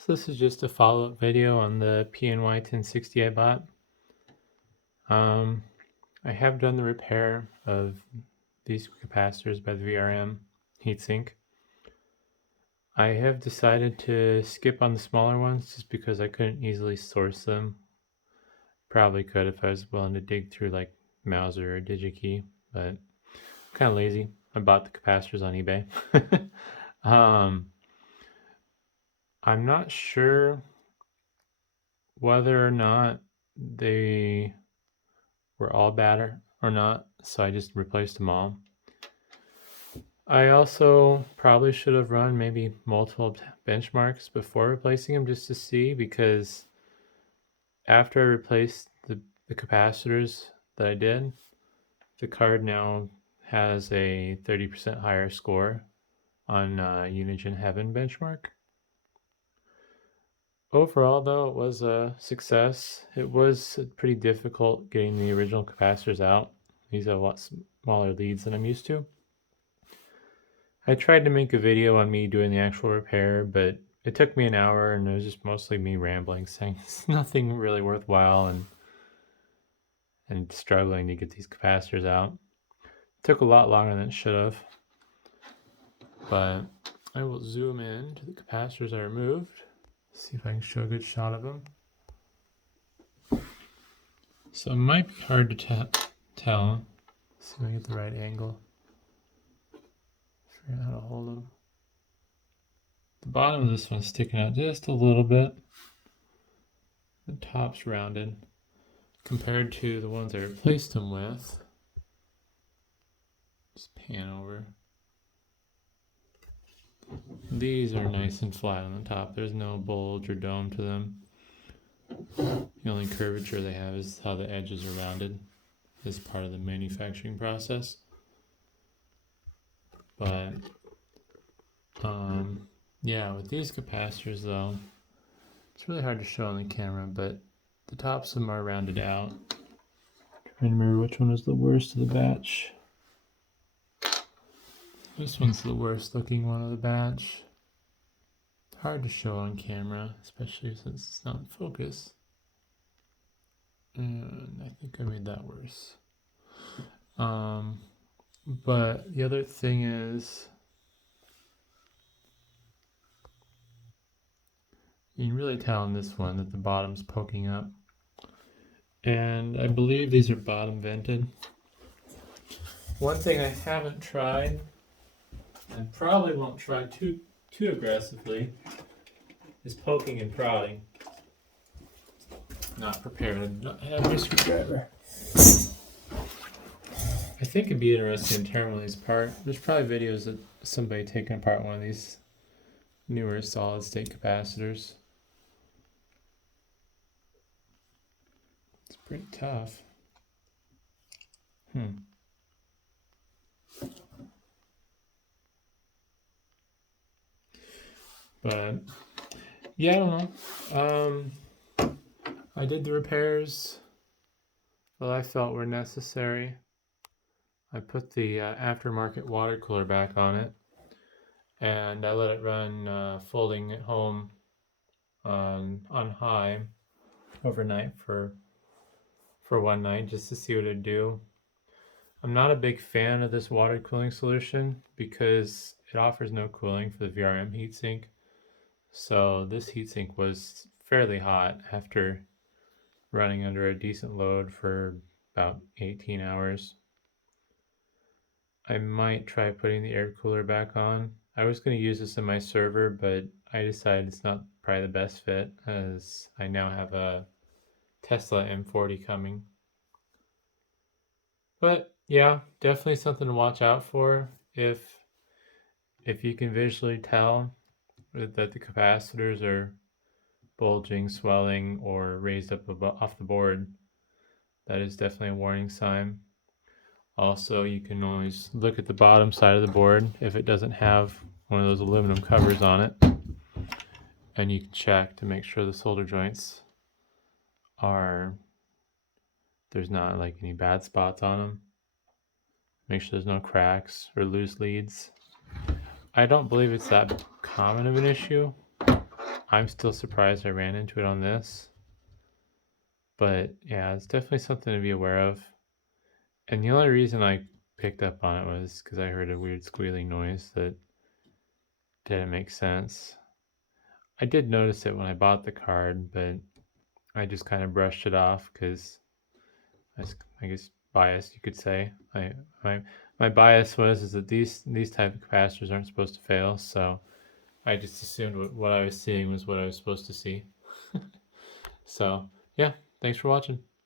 So this is just a follow-up video on the PNY 1060 I bought. I have done the repair of these capacitors by the VRM heatsink. I have decided to skip on the smaller ones just because I couldn't easily source them. Probably could if I was willing to dig through like Mauser or DigiKey, but I'm kind of lazy. I bought the capacitors on eBay. I'm not sure whether or not they were all bad or not, so I just replaced them all. I also probably should have run maybe multiple benchmarks before replacing them just to see, because after I replaced the capacitors that I did, the card now has a 30% higher score on Unigine Heaven benchmark. Overall, though, it was a success. It was pretty difficult getting the original capacitors out. These have a lot smaller leads than I'm used to. I tried to make a video on me doing the actual repair, but it took me an hour and it was just mostly me rambling, saying it's nothing really worthwhile and struggling to get these capacitors out. It took a lot longer than it should have, but I will zoom in to the capacitors I removed. See if I can show a good shot of them. So it might be hard to tell. See if I get the right angle. Figure out how to hold them. The bottom of this one's sticking out just a little bit. The top's rounded compared to the ones I replaced them with. Just pan over. These are nice and flat on the top. There's no bulge or dome to them. The only curvature they have is how the edges are rounded. This is part of the manufacturing process. But yeah, with these capacitors though, it's really hard to show on the camera, but the tops of them are rounded out. Trying to remember which one was the worst of the batch. This one's the worst looking one of the batch. Hard to show on camera, especially since it's not in focus. And I think I made that worse. But the other thing is, you can really tell in this one that the bottom's poking up. And I believe these are bottom vented. One thing I haven't tried, and probably won't try too aggressively, is poking and prodding. Not prepared, not have my screwdriver. I think it'd be interesting to tear one of these apart. There's probably videos of somebody taking apart one of these newer solid state capacitors. It's pretty tough. But yeah, I don't know. I did the repairs that I felt were necessary. I put the aftermarket water cooler back on it, and I let it run folding at home on high overnight for one night just to see what it'd do. I'm not a big fan of this water cooling solution because it offers no cooling for the VRM heatsink. So this heatsink was fairly hot after running under a decent load for about 18 hours. I might try putting the air cooler back on. I was going to use this in my server, but I decided it's not probably the best fit as I now have a Tesla M40 coming. But yeah, definitely something to watch out for if you can visually tell that the capacitors are bulging, swelling, or raised up off the board. That is definitely a warning sign. Also, you can always look at the bottom side of the board if it doesn't have one of those aluminum covers on it, and you can check to make sure the solder joints there's not like any bad spots on them. Make sure there's no cracks or loose leads. I don't believe it's that common of an issue. I'm still surprised I ran into it on this. But yeah, it's definitely something to be aware of. And the only reason I picked up on it was because I heard a weird squealing noise that didn't make sense. I did notice it when I bought the card, but I just kind of brushed it off because I guess bias, you could say. My bias is that these type of capacitors aren't supposed to fail, so I just assumed what I was seeing was what I was supposed to see. So yeah, thanks for watching.